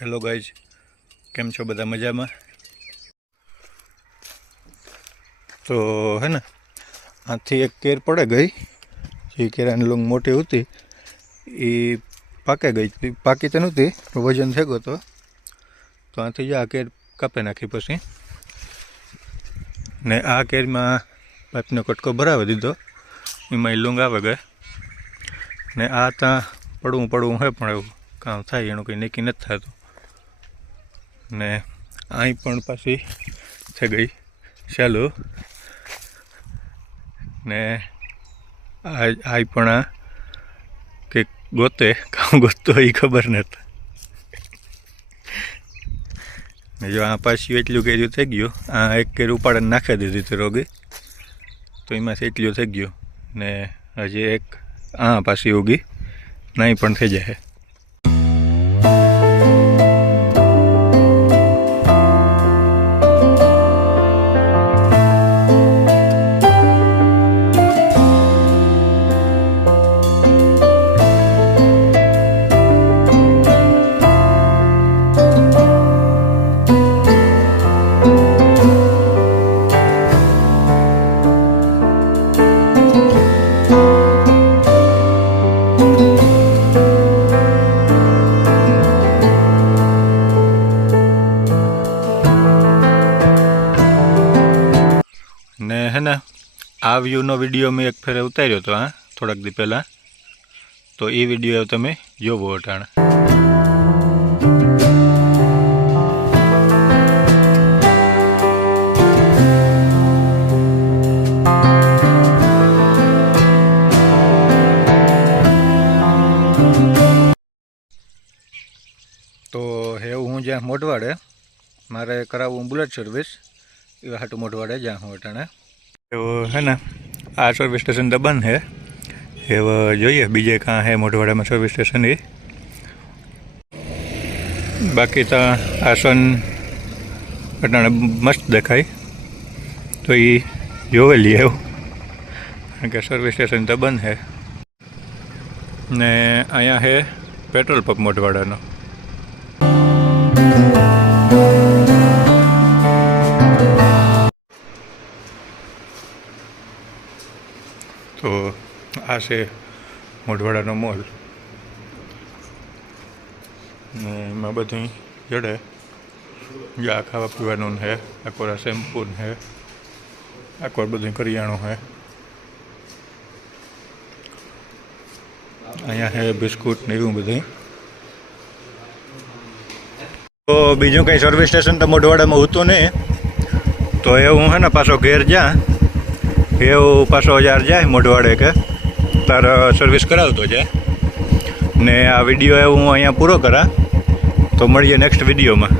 Hello guys, કેમ છો બધા મજામાં? તો હે ને, આથી એક કેર પડે ગઈ. જે કેરાની લૂંગ મોટી હતી, એ પાકે ગઈ પાકી તો નહોતી વજન થઈ ગયો તો તો આથી જ આ કેર કાપી નાખી પછી. ને આ કેરમાં પાઇપનો કટકો ભરાવી દીધો, એમાં એ લૂંગ આવે ગઈ. ને આ ત્યાં પડવું પડવું હોય પણ એવું કામ થાય, એનું કંઈ નક્કી નથી થતું. ને અહીં પણ પાછી થઈ ગઈ. ચાલો. ને આ પણ આ કે ગોતે, કામ ગોતતો એ ખબર નથી ને જો આ પાછું એટલું કેર્યું થઈ ગયું, આ એક કેર ઉપાડે નાખી દીધી હતી રોગી, તો એમાંથી એટલું થઈ ગયું. ને હજી એક આ પાછી ઉગી નહીં પણ થઈ જાય. આ વ્યૂનો વીડિયો મેં એક ફેરે ઉતાર્યો હતો હા, થોડાક દી પહેલાં. તો એ વીડિયો તમે જોવો અટાણે. તો હેવું હું જ્યાં મોઢવાડે, મારે કરાવવું બુલેટ સર્વિસ એ હાટું મોઢવાડે જ્યાં હું અટાણે. એવો હે ને, આ સર્વિસ સ્ટેશન તો બંધ છે એવો જોઈએ, બીજે કાં હે મોઢવાડામાં સર્વિસ સ્ટેશન એ. બાકી તો આસન અટાણે મસ્ત દેખાય. તો એ જોવે લઈએ એવું. કારણ કે સર્વિસ સ્ટેશન તો બંધ છે ને અહીંયા છે પેટ્રોલ પંપ મોઢવાડાનો. તો આ છે મોઢવાડાનો મોલ. ને એમાં બધું જડે. જે આ ખાવા પીવાનું છે આખો શેમ્પુ છે આખો બધું કરિયાણું છે અહીંયા છે બિસ્કુટ ને એવું બધું તો બીજું કંઈ સર્વિસ સ્ટેશન તો મોઢવાડામાં હતું નહીં. તો એ હું હે ને, પાછો ઘેર જ્યાં એવું પાછો હજાર જાય મોઢવાડે કે, તારે સર્વિસ કરાવતો જાય. ને આ વીડિયો હું અહીંયા પૂરો કરા, તો મળીએ નેક્સ્ટ વિડીયોમાં